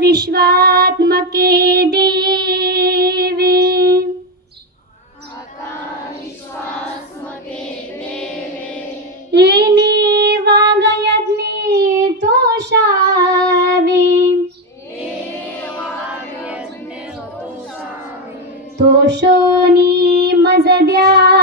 विश्वात्मके देवे। येणे वागयज्ञे तोषावे। तोषोनी मजद्या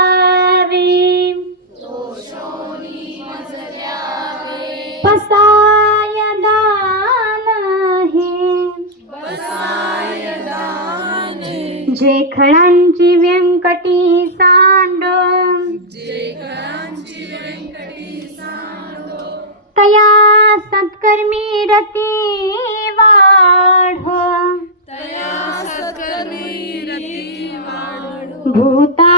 हे जे खळांची व्यंकटी सांड. तया सत्कर्मी रती वाढ. भूता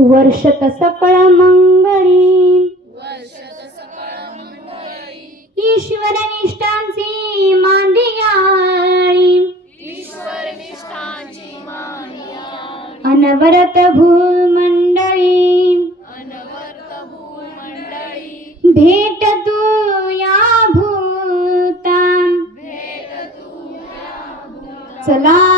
वर्ष सकळ मंगळी. ईश्वर निष्ठांची मांदियाळी. अनवरत भूमंडळी. भेट तू या भूता चला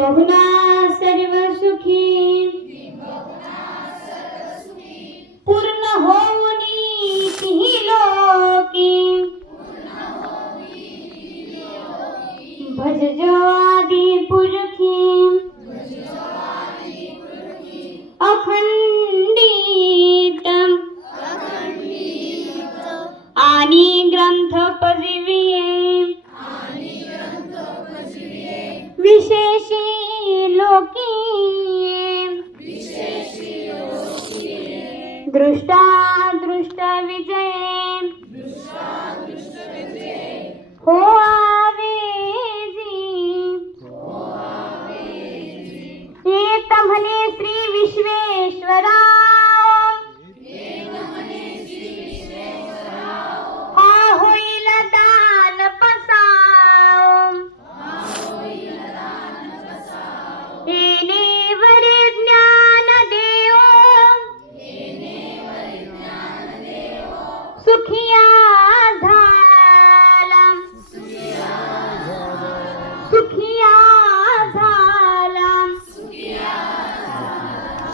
किंबहुना सर्व सुखी पूर्ण होऊनी तिही लोकी. भज जो आदि पुरखी. अखंडित. आणि ग्रंथ पजिविये दृष्टा दृष्ट विजय हो आवेजी। येत म्हणे श्री विश्वेश्वरा।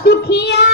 Suquinha!